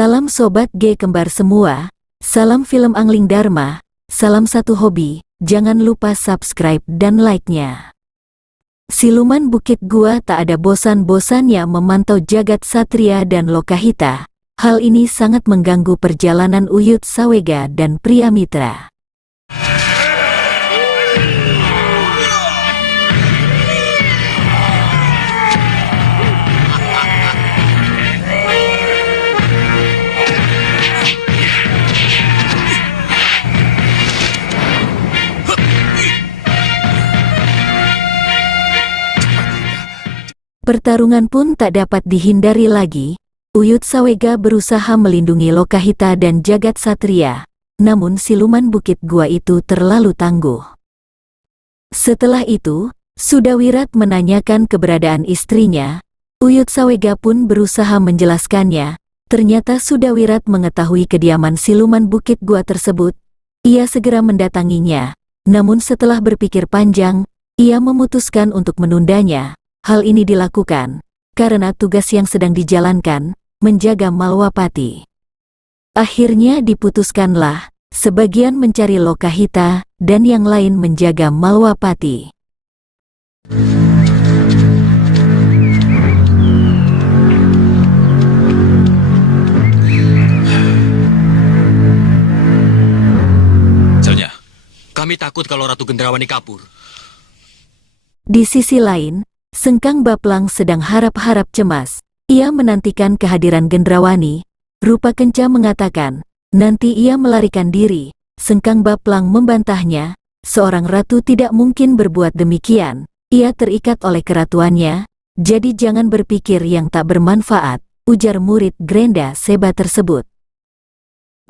Salam Sobat G Kembar semua, salam film Angling Dharma, salam satu hobi, jangan lupa subscribe dan like-nya. Siluman Bukit Gua tak ada bosan-bosannya memantau jagat satria dan Lokahita. Hal ini sangat mengganggu perjalanan Uyut Sawega dan Priamitra. Pertarungan pun tak dapat dihindari lagi. Uyut Sawega berusaha melindungi Lokahita dan jagat satria, namun siluman Bukit Gua itu terlalu tangguh. Setelah itu, Sudawirat menanyakan keberadaan istrinya. Uyut Sawega pun berusaha menjelaskannya. Ternyata Sudawirat mengetahui kediaman siluman Bukit Gua tersebut. Ia segera mendatanginya, namun setelah berpikir panjang, ia memutuskan untuk menundanya. Hal ini dilakukan karena tugas yang sedang dijalankan, menjaga Malwapati. Akhirnya diputuskanlah, sebagian mencari Lokahita, dan yang lain menjaga Malwapati. Soalnya, kami takut kalau Ratu Gendrawani kabur. Di sisi lain, Sengkang Baplang sedang harap-harap cemas. Ia menantikan kehadiran Gendrawani. Rupa Kenca mengatakan, nanti ia melarikan diri. Sengkang Baplang membantahnya, seorang ratu tidak mungkin berbuat demikian. Ia terikat oleh keratuannya, jadi jangan berpikir yang tak bermanfaat, ujar murid Grenda Seba tersebut.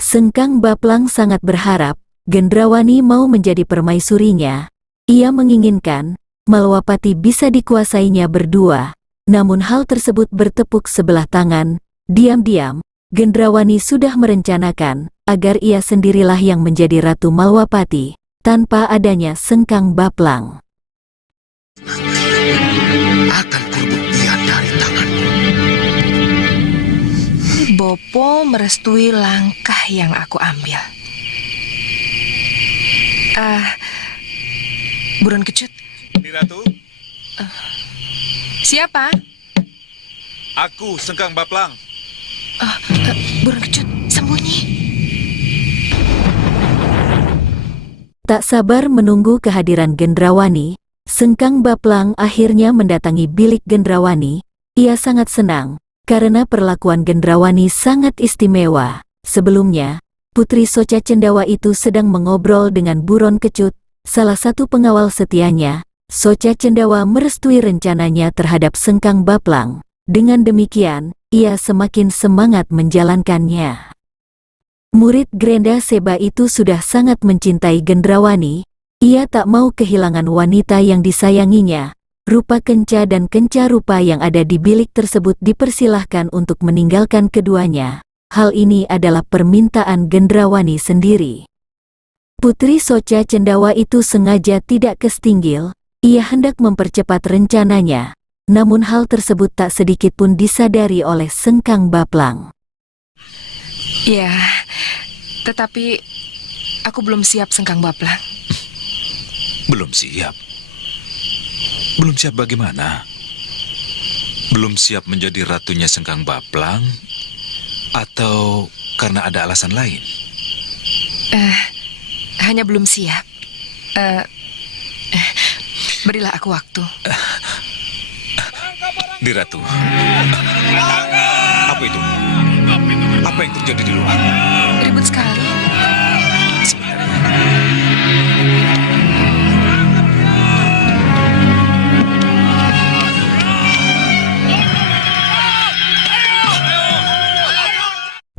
Sengkang Baplang sangat berharap, Gendrawani mau menjadi permaisurinya. Ia menginginkan Malwapati bisa dikuasainya berdua, namun hal tersebut bertepuk sebelah tangan. Diam-diam, Gendrawani sudah merencanakan agar ia sendirilah yang menjadi Ratu Malwapati, tanpa adanya Sengkang Baplang. Akan kurebut dia dari tanganmu. Bopo merestui langkah yang aku ambil. Buron Kecut. Ratu, Siapa? aku Sengkang Baplang. Buron Kecut, sembunyi. Tak sabar menunggu kehadiran Gendrawani, Sengkang Baplang akhirnya mendatangi bilik Gendrawani. Ia sangat senang, karena perlakuan Gendrawani sangat istimewa. Sebelumnya, Putri Soca Cendawa itu sedang mengobrol dengan Buron Kecut, salah satu pengawal setianya. Soca Cendawa merestui rencananya terhadap Sengkang Baplang. Dengan demikian, ia semakin semangat menjalankannya. Murid Grenda Seba itu sudah sangat mencintai Gendrawani. Ia tak mau kehilangan wanita yang disayanginya. Rupa Kenca dan Kenca Rupa yang ada di bilik tersebut dipersilahkan untuk meninggalkan keduanya. Hal ini adalah permintaan Gendrawani sendiri. Putri Soca Cendawa itu sengaja tidak kestinggil. Ia hendak mempercepat rencananya, namun hal tersebut tak sedikit pun disadari oleh Sengkang Baplang. Ya, tetapi aku belum siap, Sengkang Baplang. Belum siap. Belum siap bagaimana? Belum siap menjadi ratunya Sengkang Baplang? Atau karena ada alasan lain? Hanya belum siap. Berilah aku waktu. Di Ratu. Apa itu? Apa yang terjadi di luar? Ribut sekali. Sebenarnya.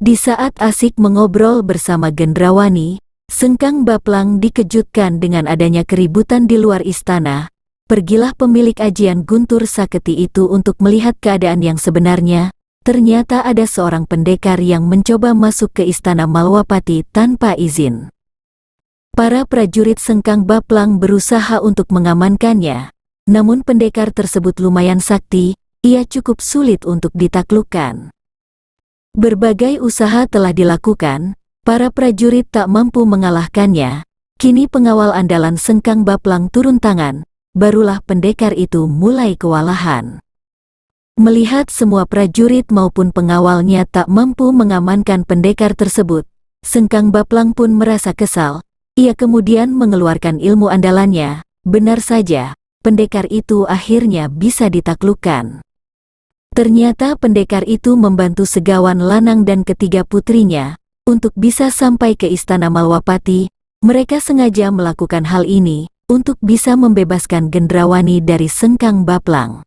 Di saat asik mengobrol bersama Gendrawani, Sengkang Baplang dikejutkan dengan adanya keributan di luar istana. Pergilah pemilik ajian Guntur Saketi itu untuk melihat keadaan yang sebenarnya. Ternyata ada seorang pendekar yang mencoba masuk ke istana Malwapati tanpa izin. Para prajurit Sengkang Baplang berusaha untuk mengamankannya. Namun pendekar tersebut lumayan sakti, ia cukup sulit untuk ditaklukkan. Berbagai usaha telah dilakukan, para prajurit tak mampu mengalahkannya. Kini pengawal andalan Sengkang Baplang turun tangan, barulah pendekar itu mulai kewalahan. Melihat semua prajurit maupun pengawalnya tak mampu mengamankan pendekar tersebut, Sengkang Baplang pun merasa kesal. Ia kemudian mengeluarkan ilmu andalannya. Benar saja, pendekar itu akhirnya bisa ditaklukkan. Ternyata pendekar itu membantu Segawan Lanang dan ketiga putrinya untuk bisa sampai ke istana Malwapati. Mereka sengaja melakukan hal ini untuk bisa membebaskan Gendrawani dari Sengkang Baplang.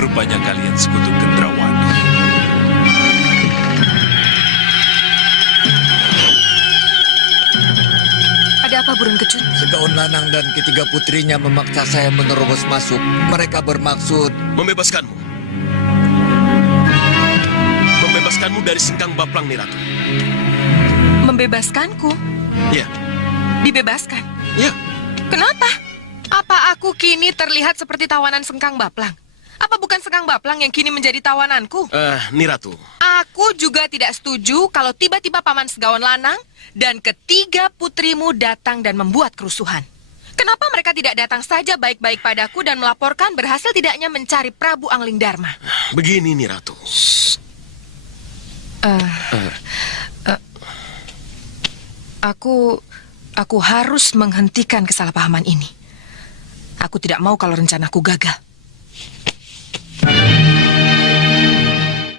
Rupanya kalian sekutu Gendrawani. Ada apa, Burung Kecut? Segawan Lanang dan ketiga putrinya memaksa saya menerobos masuk. Mereka bermaksud Membebaskanmu. Membebaskanmu dari Sengkang Baplang, Niratu. Membebaskanku? Ya, Dibebaskan? ya. Kenapa? Apa aku kini terlihat seperti tawanan Sengkang Baplang? Apa bukan Sengkang Baplang yang kini menjadi tawananku? Niratu. Aku juga tidak setuju kalau tiba-tiba Paman Segawan Lanang dan ketiga putrimu datang dan membuat kerusuhan. Kenapa mereka tidak datang saja baik-baik padaku dan melaporkan berhasil tidaknya mencari Prabu Angling Dharma? Begini, Niratu. Aku harus menghentikan kesalahpahaman ini. Aku tidak mau kalau rencanaku gagal.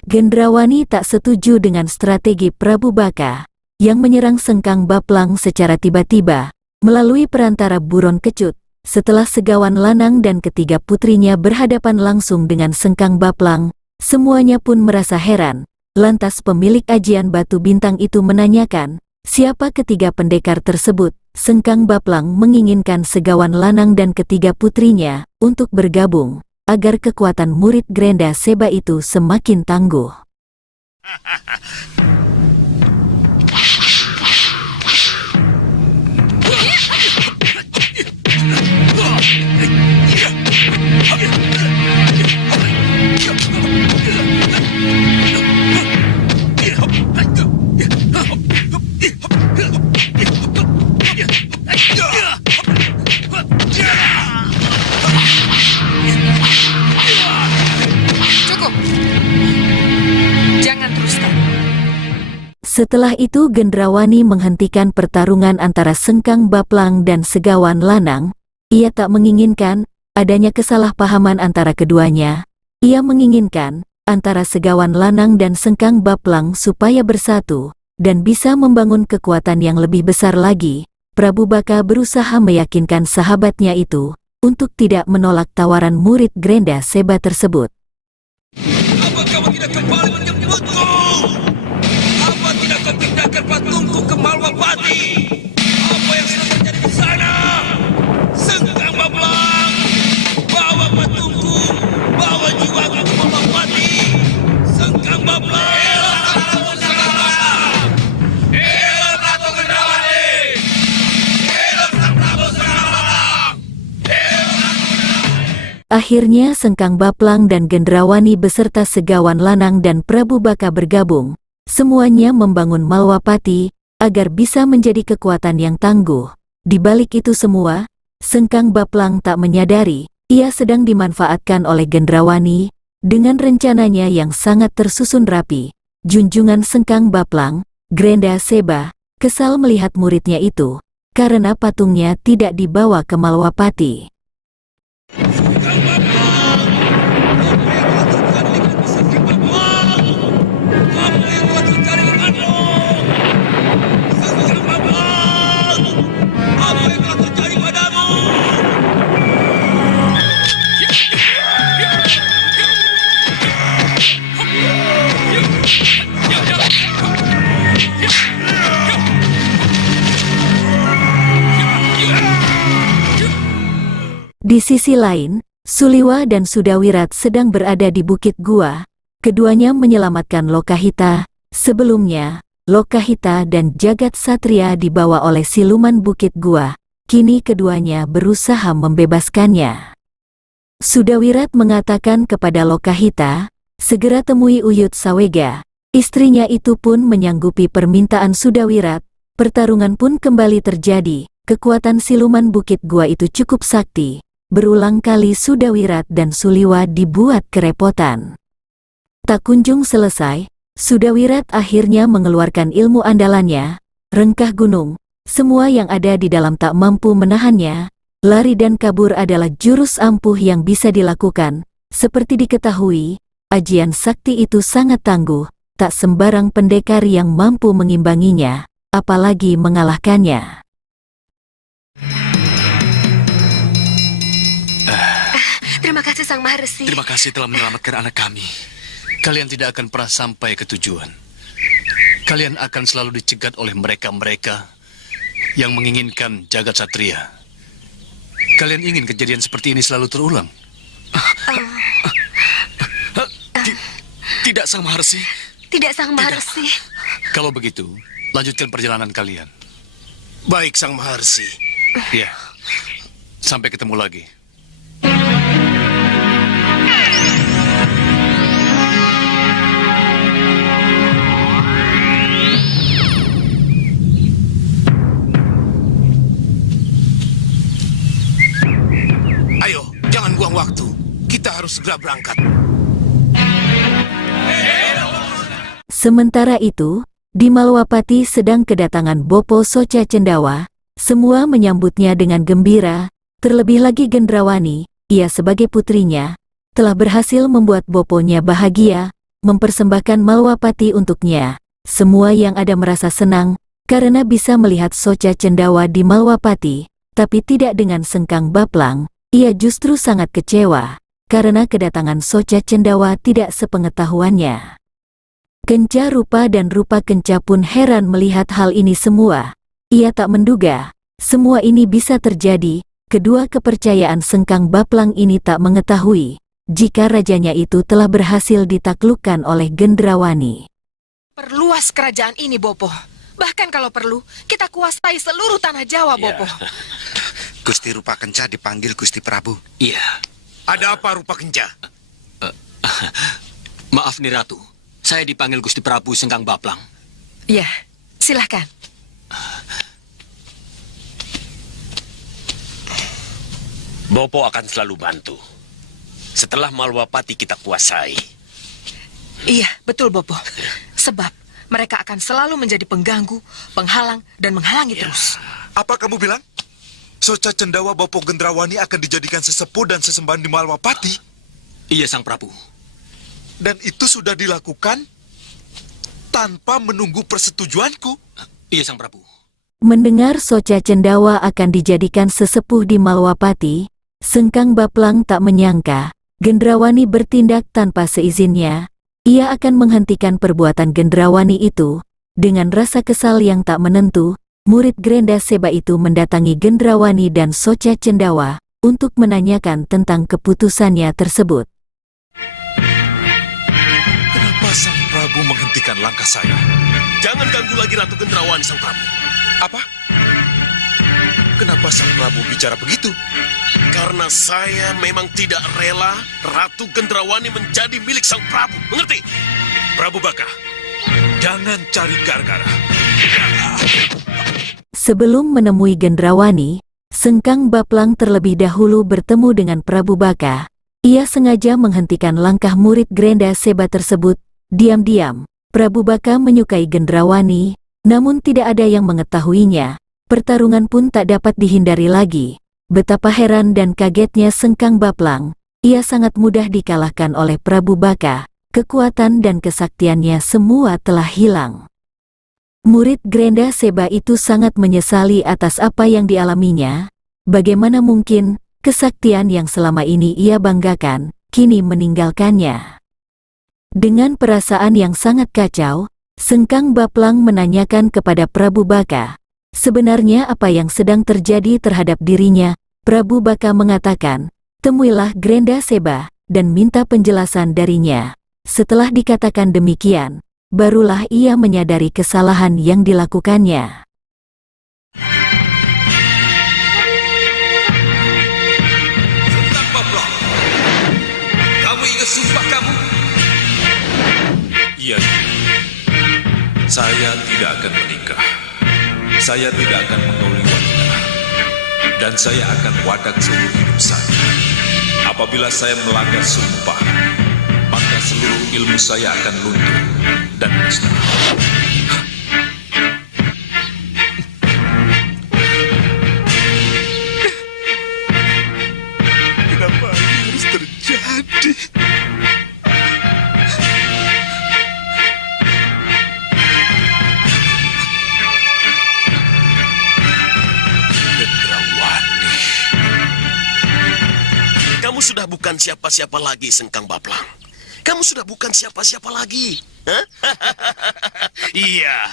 Gendrawani tak setuju dengan strategi Prabu Baka yang menyerang Sengkang Baplang secara tiba-tiba melalui perantara Buron Kecut. Setelah Segawan Lanang dan ketiga putrinya berhadapan langsung dengan Sengkang Baplang, semuanya pun merasa heran. Lantas pemilik ajian batu bintang itu menanyakan, siapa ketiga pendekar tersebut? Sengkang Baplang menginginkan Segawan Lanang dan ketiga putrinya untuk bergabung, agar kekuatan murid Grenda Seba itu semakin tangguh. Cukup. Jangan teruskan. Setelah itu Gendrawani menghentikan pertarungan antara Sengkang Baplang dan Segawan Lanang. Ia tak menginginkan adanya kesalahpahaman antara keduanya. Ia menginginkan antara Segawan Lanang dan Sengkang Baplang supaya bersatu dan bisa membangun kekuatan yang lebih besar lagi. Prabu Baka berusaha meyakinkan sahabatnya itu untuk tidak menolak tawaran murid Grenda Seba tersebut. apa kamu tidak kembali menjemputku? Apa tidak kau pindahkan patungku ke Malwapati? Apa yang sedang terjadi di sana? Sengkang Baplang, bawa patungku, bawa jiwaku ke Malwapati. Sengkang Baplang, hidup Ratu Gendrawani, hidup Sang Prabu Sengkang Baplang. Akhirnya Sengkang Baplang dan Gendrawani beserta Segawan Lanang dan Prabu Baka bergabung. Semuanya membangun Malwapati agar bisa menjadi kekuatan yang tangguh. Di balik itu semua, Sengkang Baplang tak menyadari ia sedang dimanfaatkan oleh Gendrawani dengan rencananya yang sangat tersusun rapi. Junjungan Sengkang Baplang, Grenda Seba, kesal melihat muridnya itu karena patungnya tidak dibawa ke Malwapati. Di sisi lain, Suliwa dan Sudawirat sedang berada di Bukit Gua. Keduanya menyelamatkan Lokahita. Sebelumnya, Lokahita dan Jagat Satria dibawa oleh siluman Bukit Gua. Kini keduanya berusaha membebaskannya. Sudawirat mengatakan kepada Lokahita, segera temui Uyut Sawega. Istrinya itu pun menyanggupi permintaan Sudawirat. Pertarungan pun kembali terjadi. Kekuatan siluman Bukit Gua itu cukup sakti. Berulang kali Sudawirat dan Suliwa dibuat kerepotan. Tak kunjung selesai, Sudawirat akhirnya mengeluarkan ilmu andalannya, Rengkah Gunung. Semua yang ada di dalam tak mampu menahannya. Lari dan kabur adalah jurus ampuh yang bisa dilakukan. Seperti diketahui, ajian sakti itu sangat tangguh. Tak sembarang pendekar yang mampu mengimbanginya, apalagi mengalahkannya. Terima kasih Sang Maharesi. Terima kasih telah menyelamatkan anak kami. Kalian tidak akan pernah sampai ke tujuan. Kalian akan selalu dicegat oleh mereka-mereka yang menginginkan jagat satria. Kalian ingin kejadian seperti ini selalu terulang? Tidak, Sang Maharsi. Tidak, Sang Maharsi. Kalau begitu, lanjutkan perjalanan kalian. Baik, Sang Maharsi. Ya, sampai ketemu lagi. Ayo, jangan buang waktu. Kita harus segera berangkat. Sementara itu, di Malwapati sedang kedatangan Bopo Soca Cendawa. Semua menyambutnya dengan gembira. Terlebih lagi Gendrawani, ia sebagai putrinya, telah berhasil membuat Boponya bahagia, mempersembahkan Malwapati untuknya. Semua yang ada merasa senang, karena bisa melihat Soca Cendawa di Malwapati, tapi tidak dengan Sengkang Baplang. Ia justru sangat kecewa, karena kedatangan Soca Cendawa tidak sepengetahuannya. Kenca Rupa dan Rupa Kenca pun heran melihat hal ini semua. Ia tak menduga, semua ini bisa terjadi. Kedua kepercayaan Sengkang Baplang ini tak mengetahui, jika rajanya itu telah berhasil ditaklukkan oleh Gendrawani. Perluas kerajaan ini, Bopo. Bahkan kalau perlu, kita kuasai seluruh tanah Jawa, Bopo. Gusti Rupa Kenca dipanggil Gusti Prabu. Iya. Ada apa, Rupa Kenca? Maaf nih Ratu, saya dipanggil Gusti Prabu Sengkang Baplang. Ya, silahkan. Bopo akan selalu bantu. Setelah Malwapati kita kuasai. Iya, betul, Bopo. Sebab mereka akan selalu menjadi pengganggu, penghalang, dan menghalangi terus. Apa kamu bilang? Soca Cendawa Bopo Gendrawani akan dijadikan sesepuh dan sesembahan di Malwapati? Iya, Sang Prabu. Dan itu sudah dilakukan tanpa menunggu persetujuanku? Iya, Sang Prabu. Mendengar Soca Cendawa akan dijadikan sesepuh di Malwapati, Sengkang Baplang tak menyangka, Gendrawani bertindak tanpa seizinnya. Ia akan menghentikan perbuatan Gendrawani itu. Dengan rasa kesal yang tak menentu, murid Grenda Seba itu mendatangi Gendrawani dan Soca Cendawa untuk menanyakan tentang keputusannya tersebut. Kenapa Sang Prabu menghentikan langkah saya? Jangan ganggu lagi Ratu Gendrawani, Sang Prabu. Apa? Kenapa Sang Prabu bicara begitu? Karena saya memang tidak rela Ratu Gendrawani menjadi milik Sang Prabu. Mengerti? Prabu Baka, jangan cari gara-gara. Sebelum menemui Gendrawani, Sengkang Baplang terlebih dahulu bertemu dengan Prabu Baka. Ia sengaja menghentikan langkah murid Grenda Seba tersebut. Diam-diam, Prabu Baka menyukai Gendrawani, namun tidak ada yang mengetahuinya. Pertarungan pun tak dapat dihindari lagi. Betapa heran dan kagetnya Sengkang Baplang. Ia sangat mudah dikalahkan oleh Prabu Baka. Kekuatan dan kesaktiannya semua telah hilang. Murid Grenda Seba itu sangat menyesali atas apa yang dialaminya. Bagaimana mungkin kesaktian yang selama ini ia banggakan, kini meninggalkannya. Dengan perasaan yang sangat kacau, Sengkang Baplang menanyakan kepada Prabu Baka, sebenarnya apa yang sedang terjadi terhadap dirinya. Prabu Baka mengatakan, temuilah Grenda Seba dan minta penjelasan darinya. Setelah dikatakan demikian, barulah ia menyadari kesalahan yang dilakukannya. Sengkang Baplang, kamu ingat sumpah kamu? Iya, saya tidak akan menikah. Saya tidak akan menggauli wanita. Dan saya akan wadak seumur hidup saya. Apabila saya melanggar sumpah, maka seluruh ilmu saya akan luntur dan musnah. Kenapa ini harus terjadi? Gendrawani. Kamu sudah bukan siapa-siapa lagi, Sengkang Baplang. Kamu sudah bukan siapa-siapa lagi. Hah? Iya,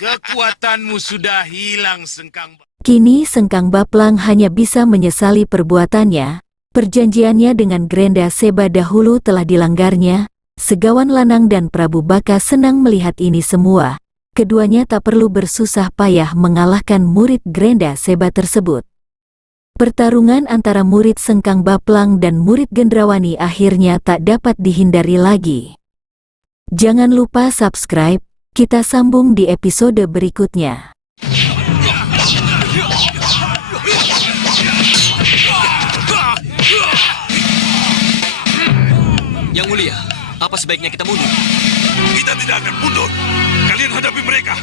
kekuatanmu sudah hilang, Sengkang. Kini Sengkang Baplang hanya bisa menyesali perbuatannya. Perjanjiannya dengan Grenda Seba dahulu telah dilanggarnya. Segawan Lanang dan Prabu Baka senang melihat ini semua. Keduanya tak perlu bersusah payah mengalahkan murid Grenda Seba tersebut. Pertarungan antara murid Sengkang Baplang dan murid Gendrawani akhirnya tak dapat dihindari lagi. Jangan lupa subscribe, kita sambung di episode berikutnya. Yang mulia, apa sebaiknya kita mundur? Kita tidak akan mundur. Kalian hadapi mereka.